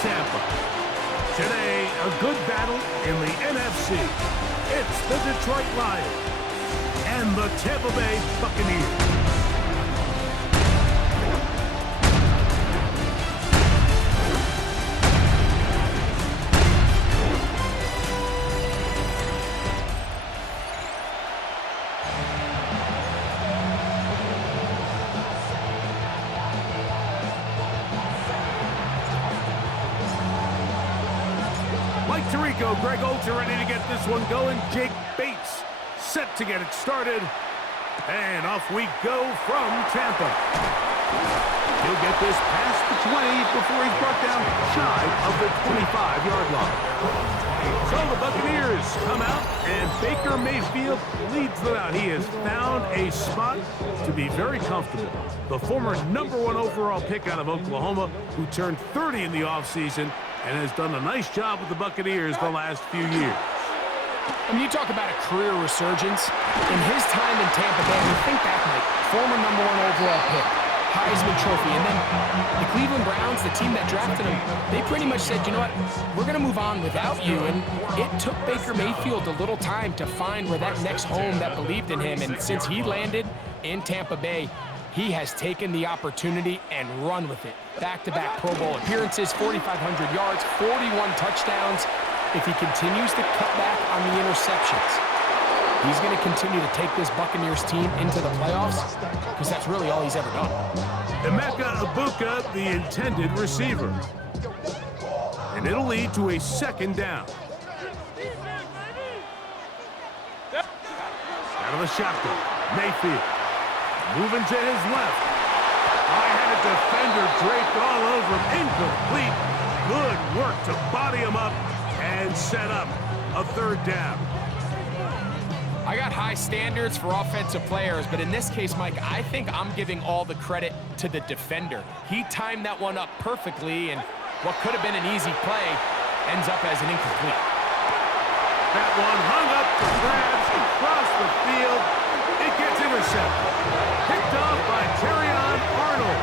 Tampa. Today, a good battle in the NFC. It's the Detroit Lions and the Tampa Bay Buccaneers. Mike Tirico, Greg Olds are ready to get this one going. Jake Bates set to get it started. And off we go from Tampa. He'll get this past the 20 before he's brought down shy of the 25-yard line. So the Buccaneers come out, and Baker Mayfield leads them out. He has found a spot to be very comfortable. The former #1 overall pick out of Oklahoma, who turned 30 in the offseason, and has done a nice job with the Buccaneers the last few years. When you talk about a career resurgence, in his time in Tampa Bay, you think back, like, former #1 overall pick, Heisman Trophy, and then the Cleveland Browns, the team that drafted him, they pretty much said, you know what, we're going to move on without you, and it took Baker Mayfield a little time to find where that next home that believed in him, and since he landed in Tampa Bay, he has taken the opportunity and run with it. Back-to-back Pro Bowl appearances, 4,500 yards, 41 touchdowns. If he continues to cut back on the interceptions, he's going to continue to take this Buccaneers team into the playoffs, because that's really all he's ever done. Emeka Egbuka, the intended receiver. And it'll lead to a second down. Out of the shotgun, Mayfield. Moving to his left. I had a defender draped all over him. Incomplete. Good work to body him up and set up a third down. I got high standards for offensive players, but in this case, Mike, I think I'm giving all the credit to the defender. He timed that one up perfectly, and what could have been an easy play ends up as an incomplete. That one hung up for grabs across the field. It gets intercepted. Picked off by Terrion Arnold.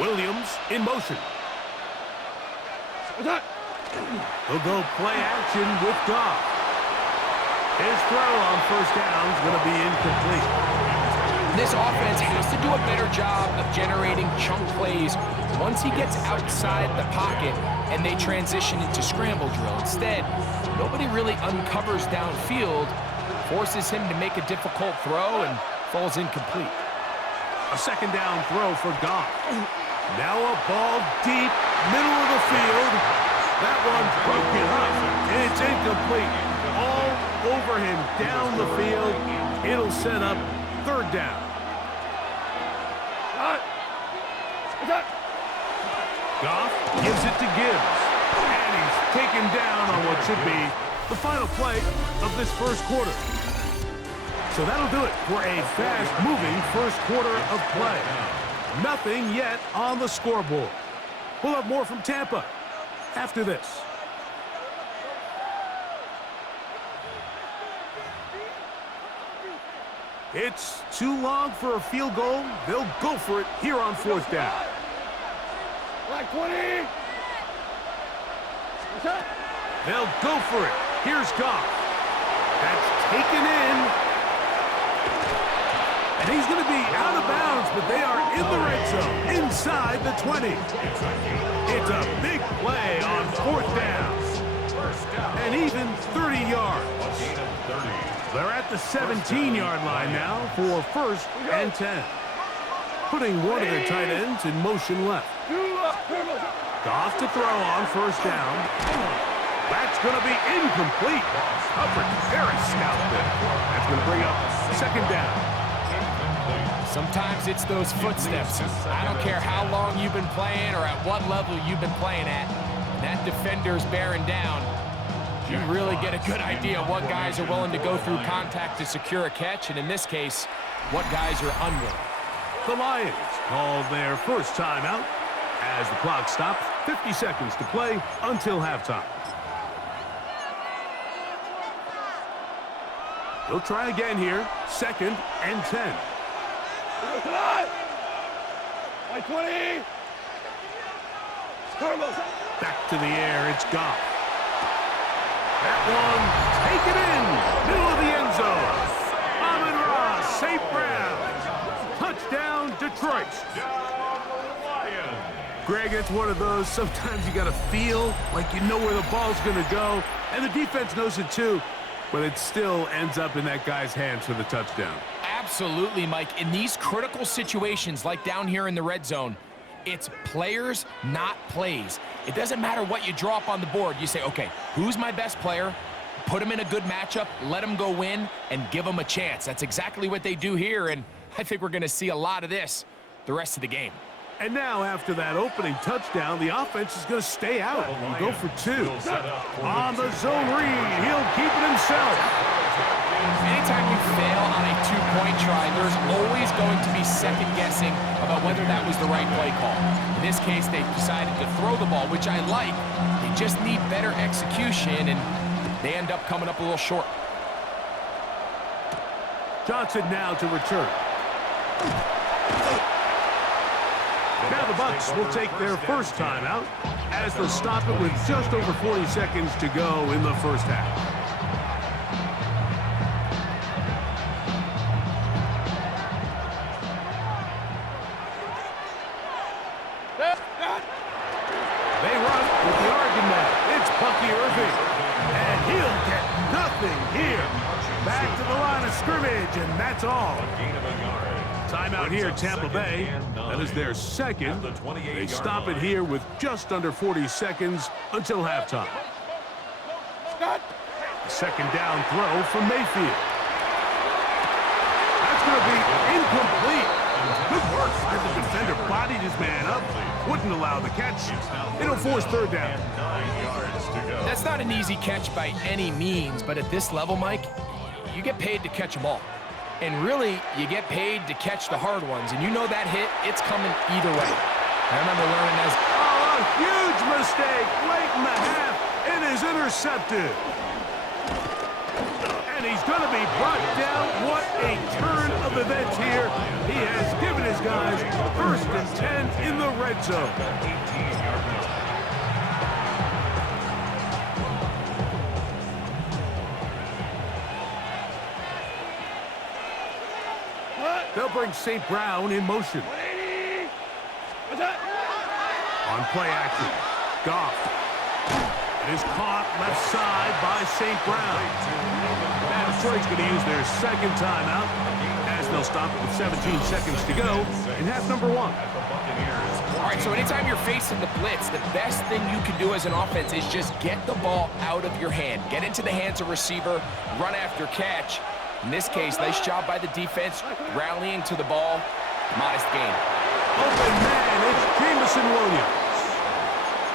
Williams in motion. He'll go play action with Goff. His throw on first down is going to be incomplete. This offense has to do a better job of generating chunk plays once he gets outside the pocket and they transition into scramble drill. Instead, nobody really uncovers downfield, forces him to make a difficult throw, and falls incomplete. A second down throw for Goff. Now a ball deep, middle of the field. That one's broken up, and it's incomplete. All over him down the field. It'll set up third down. Goff gives it to Gibbs, and he's taken down on what should be the final play of this first quarter. So that'll do it for a fast-moving first quarter of play. Nothing yet on the scoreboard. We'll have more from Tampa after this. It's too long for a field goal. They'll go for it here on fourth down. Like 20. They'll go for it. Here's Goff. That's taken in. And he's going to be out of bounds, but they are in the red zone, inside the 20. It's a big play on fourth down. And even 30 yards. They're at the 17-yard line now for first and 10. Putting one of their tight ends in motion left. Goff to throw on first down. That's going to be incomplete. Covered very stout there. That's going to bring up second down. Sometimes it's those footsteps. I don't care how long you've been playing or at what level you've been playing at. When that defender's bearing down, you really get a good idea of what guys are willing to go through contact to secure a catch, and in this case, what guys are unwilling. The Lions called their first timeout as the clock stops 50 seconds to play until halftime. He'll try again here. 2nd and 10. By 20. Back to the air. It's Goff. That one, take it in. Middle of the end zone. Amon-Ra, St. Brown. Touchdown, Detroit. Greg, it's one of those, sometimes you got to feel like you know where the ball's going to go, and the defense knows it too, but it still ends up in that guy's hands for the touchdown. Absolutely, Mike. In these critical situations, like down here in the red zone, it's players, not plays. It doesn't matter what you draw up on the board. You say, okay, who's my best player? Put him in a good matchup, let him go win, and give him a chance. That's exactly what they do here, and I think we're going to see a lot of this the rest of the game. And now, after that opening touchdown, the offense is going to stay out and go for 2. On the zone read, he'll keep it himself. Anytime you fail on a two-point try, there's always going to be second-guessing about whether that was the right play call. In this case, they decided to throw the ball, which I like. They just need better execution, and they end up coming up a little short. Johnson now to return. Now the Bucs will take their first timeout as they'll stop it with just over 40 seconds to go in the first half. They run with the argument. It's Bucky Irving, and he'll get nothing here. Back to the line of scrimmage, and that's all. Timeout here, Tampa Bay. That is their second. They stop it here with just under 40 seconds until halftime. Second down throw from Mayfield. That's going to be incomplete. Good work as the defender bodied his man up. Wouldn't allow the catch. It'll force third down. That's not an easy catch by any means, but at this level, Mike, you get paid to catch them all. And really, you get paid to catch the hard ones. And you know that hit, it's coming either way. I remember learning as... Oh, a huge mistake late in the half. It is intercepted. And he's going to be brought down. What a turn of events here. He has given his guys 1st and 10 in the red zone. They'll bring St. Brown in motion. On play action, Goff. It is caught left side by St. Brown. Now Detroit's going to use their second timeout as they'll stop it with 17 seconds to go in half number 1. All right, so anytime you're facing the blitz, the best thing you can do as an offense is just get the ball out of your hand. Get into the hands of receiver, run after catch. In this case, nice job by the defense, rallying to the ball. Modest gain. Open man, it's Jameson Williams.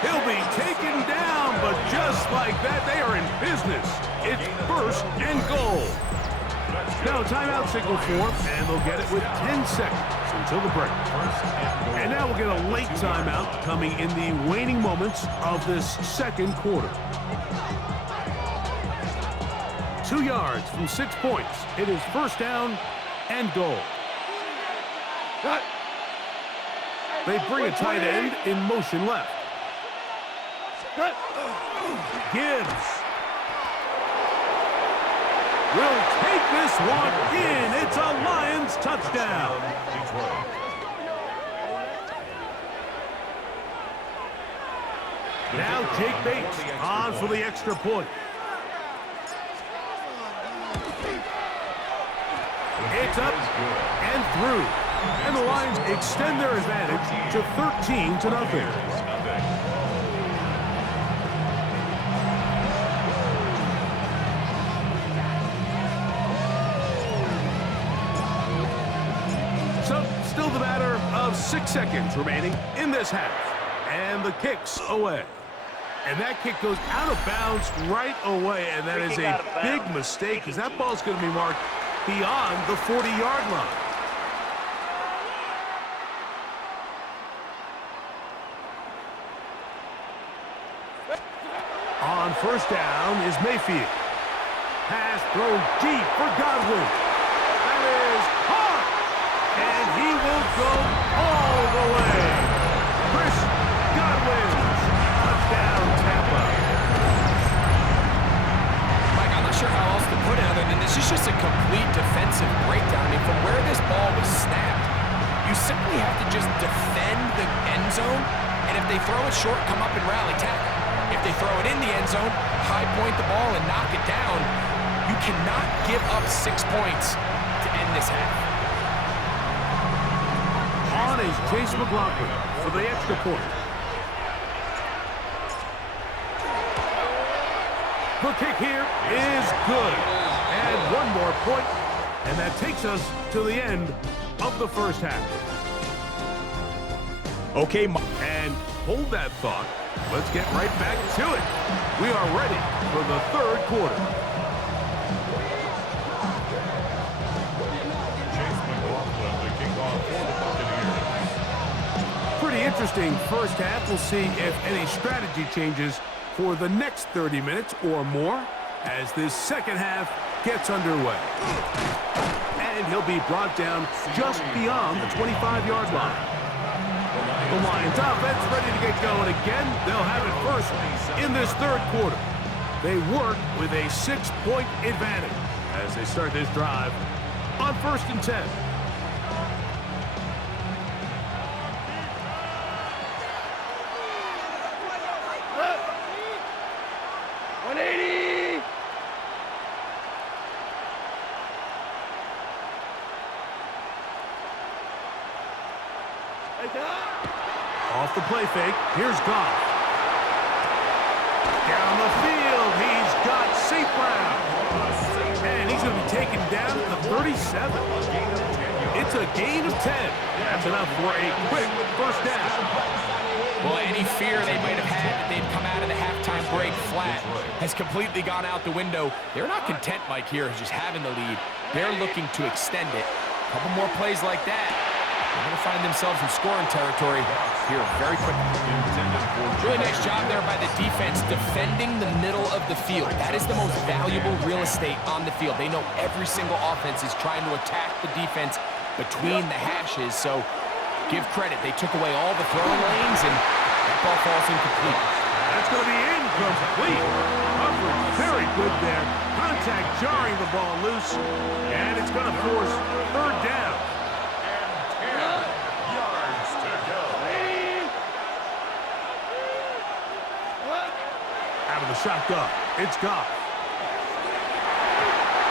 He'll be taken down, but just like that, they are in business. It's 1st and goal. Now, timeout signal for, and they'll get it with 10 seconds until the break. And now we'll get a late timeout coming in the waning moments of this second quarter. 2 yards from 6 points. It is 1st down and goal. They bring a tight end in motion left. Gibbs will take this one in. It's a Lions touchdown. Now Jake Bates on for the extra point. It's up and through. And the Lions extend their advantage to 13-0. So, still the matter of 6 seconds remaining in this half. And the kick's away. And that kick goes out of bounds right away. And that is a big mistake because that ball's going to be marked beyond the 40-yard line. On first down is Mayfield. Pass thrown deep for Godwin. That is caught. And he will go all the way. Chris Godwin. Touchdown, Tampa. Mike, I'm not sure how else to put it other than this is just a complete defensive breakdown. I mean, from where this ball was snapped, you simply have to just defend the end zone, and if they throw it short, come up and rally tackle. If they throw it in the end zone, high point the ball and knock it down. You cannot give up 6 points to end this half. On is Chase McLaughlin for the extra point. The kick here is good. And one more point, and that takes us to the end of the first half. Okay, and hold that thought. Let's get right back to it. We are ready for the third quarter. Pretty interesting first half. We'll see if any strategy changes for the next 30 minutes or more as this second half gets underway. And he'll be brought down just beyond the 25-yard line. The Lions offense ready to get going again. They'll have it first in this third quarter. They work with a 6-point advantage as they start this drive on 1st and 10. Off the play fake, here's Goff. Down the field, he's got St. Brown. And he's going to be taken down at the 37. It's a gain of 10. That's enough for a quick first down. Well, any fear they might have had that they'd come out of the halftime break flat has completely gone out the window. They're not content, Mike, here, just having the lead. They're looking to extend it. A couple more plays like that. They're going to find themselves in scoring territory here very quickly. Really nice job there by the defense defending the middle of the field. That is the most valuable real estate on the field. They know every single offense is trying to attack the defense between the hashes, so give credit. They took away all the throwing lanes, and that ball falls incomplete. That's going to be incomplete. Coverage very good there. Contact jarring the ball loose, and it's going to force third down. Out of the shotgun, it's Goff.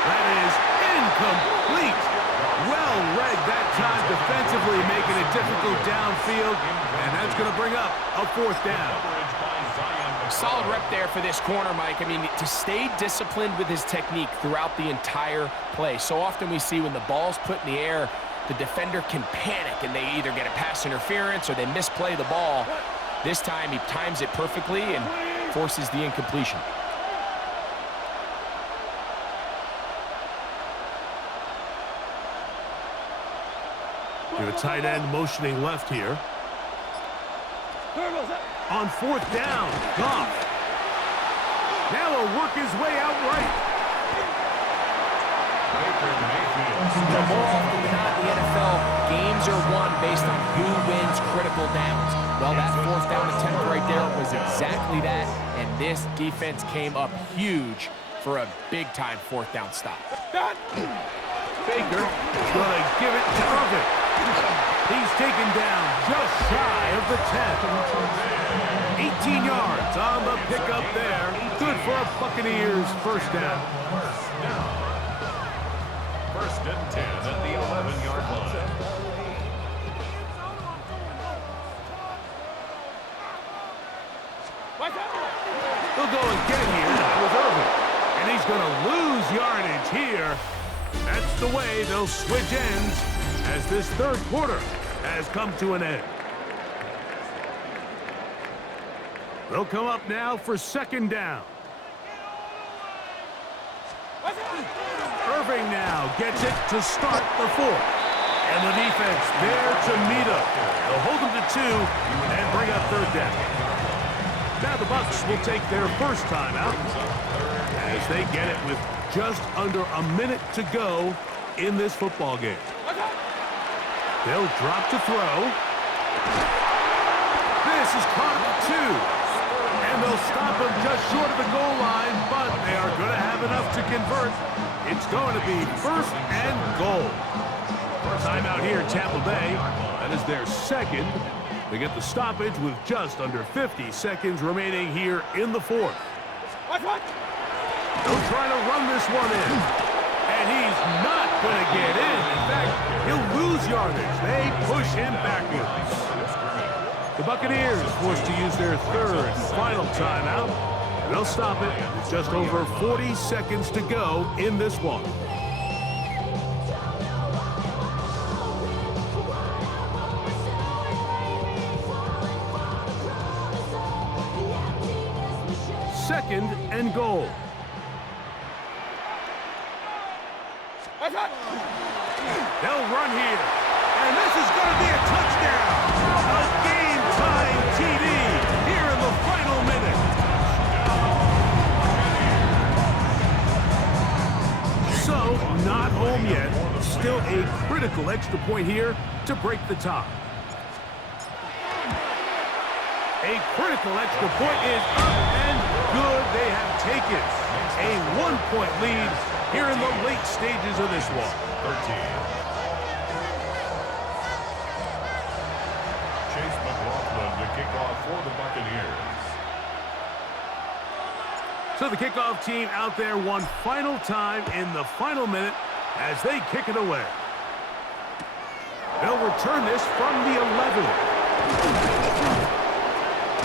That is incomplete. Well read that time defensively, making it difficult downfield, and that's going to bring up a 4th down. Solid rep there for this corner, Mike. I mean, to stay disciplined with his technique throughout the entire play. So often we see when the ball's put in the air, the defender can panic, and they either get a pass interference or they misplay the ball. This time, he times it perfectly and forces the incompletion. You have a tight end motioning left here. On 4th down, Goff. Now he'll work his way out right. More often than not in the NFL, games are won based on who wins critical downs. Well, that 4th down attempt right there was exactly that, and this defense came up huge for a big-time 4th down stop. Baker going to give it to Irvin. He's taken down just shy of the 10. 18 yards on the pickup there. Good for a Buccaneers first down. 1st and 10 at the 11-yard line. They'll go and get it here with Irvin. And he's going to lose yardage here. That's the way they'll switch ends as this third quarter has come to an end. They'll come up now for 2nd down. Irving now gets it to start the 4th. And the defense there to meet up. They'll hold them to 2 and bring up 3rd down. Now the Bucs will take their first timeout as they get it with just under a minute to go in this football game. They'll drop to throw. This is caught at 2. And they'll stop him just short of the goal line, but they are going to have enough to convert. It's going to be first and goal. Timeout here, Tampa Bay. That is their second. They get the stoppage with just under 50 seconds remaining here in the fourth. They'll try to run this one in. And he's not going to get in. In fact, he'll lose yardage. They push him backwards. The Buccaneers forced to use their third and final timeout. And they'll stop it with just over 40 seconds to go in this one. Second and goal. They'll run here. And this is going to be a touchdown. A game-tying TD here in the final minute. So, not home yet. Still a critical extra point here to break the tie. A critical extra point is up and good. They have taken a 1-point lead here in the late stages of this one. 13. Chase McLaughlin to kick off for the Buccaneers. So the kickoff team out there one final time in the final minute as they kick it away. They'll return this from the 11.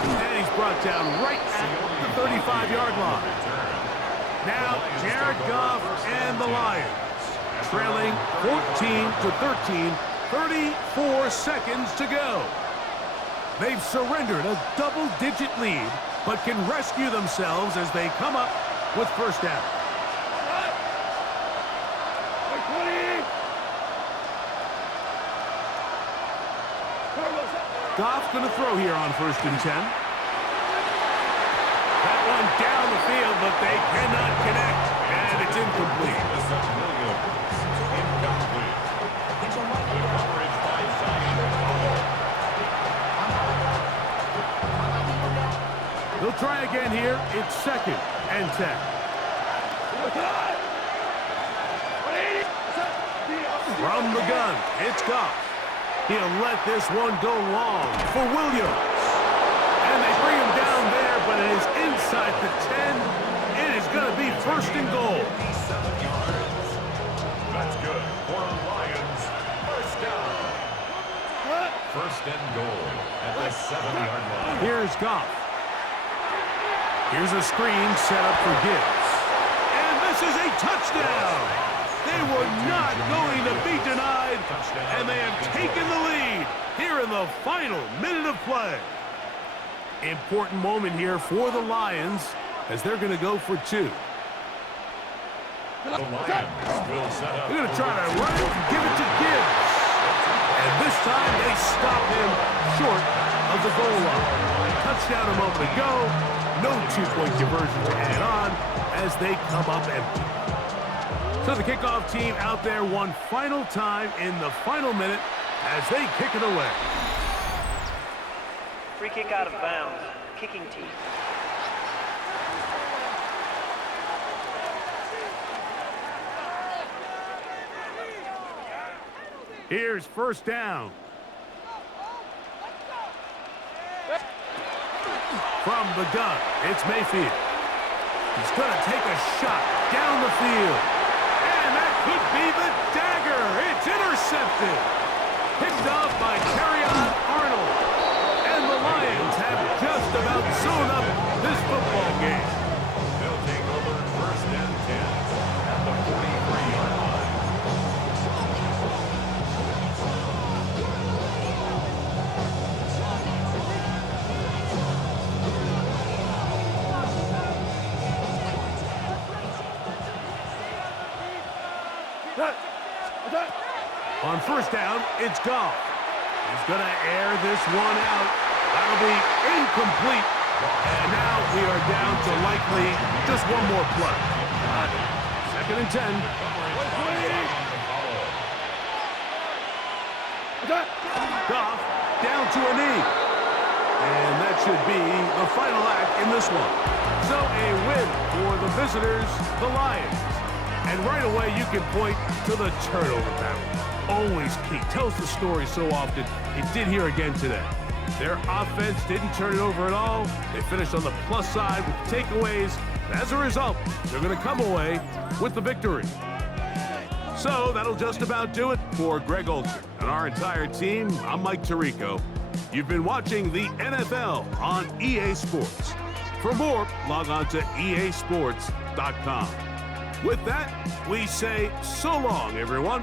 And he's brought down right at the 35-yard line. Now, Jared Goff and the Lions trailing 14-13, 34 seconds to go. They've surrendered a double-digit lead, but can rescue themselves as they come up with first down. Goff going to throw here on 1st and 10. That one down the field, but they cannot connect, and it's incomplete. They'll try again here. It's 2nd and 10. From the gun, it's Goff. He'll let this one go long for Williams. And they bring him down there, but it is inside the 10. It is going to be 1st and goal. 7 yards. That's good for a Lions first down. 1st and goal at the 7-yard line. Here's Goff. Here's a screen set up for Gibbs. And this is a touchdown. They were not going to be denied, and they have taken the lead here in the final minute of play. Important moment here for the Lions as they're going to go for 2. The Lions will set up. They're going to try to run it and give it to Gibbs. And this time they stop him short of the goal line. Touchdown a moment ago. No 2-point conversion to add on as they come up empty. So the kickoff team out there one final time in the final minute as they kick it away. Free kick out of bounds. Kicking team. Here's 1st down. From the gun, it's Mayfield. He's going to take a shot down the field. And that could be the dagger. It's intercepted. Picked off by Kerryon Arnold. And the Lions have just about sewn up this football game. They'll take over 1st and 10 at the 43-yard line. On 1st down, it's Goff. He's going to air this one out. That'll be incomplete And now we are down to likely just one more play. 2nd and 10. Goff down to a knee. And that should be the final act in this one. So a win for the visitors, the Lions. And right away you can point to the turnover battle. Always key. Tells the story so often. It did here again today. Their offense didn't turn it over at all. They finished on the plus side with takeaways. As a result, they're going to come away with the victory. So that'll just about do it for Greg Olsen and our entire team. I'm Mike Tirico. You've been watching the NFL on EA Sports. For more, log on to easports.com. With that, we say so long, everyone.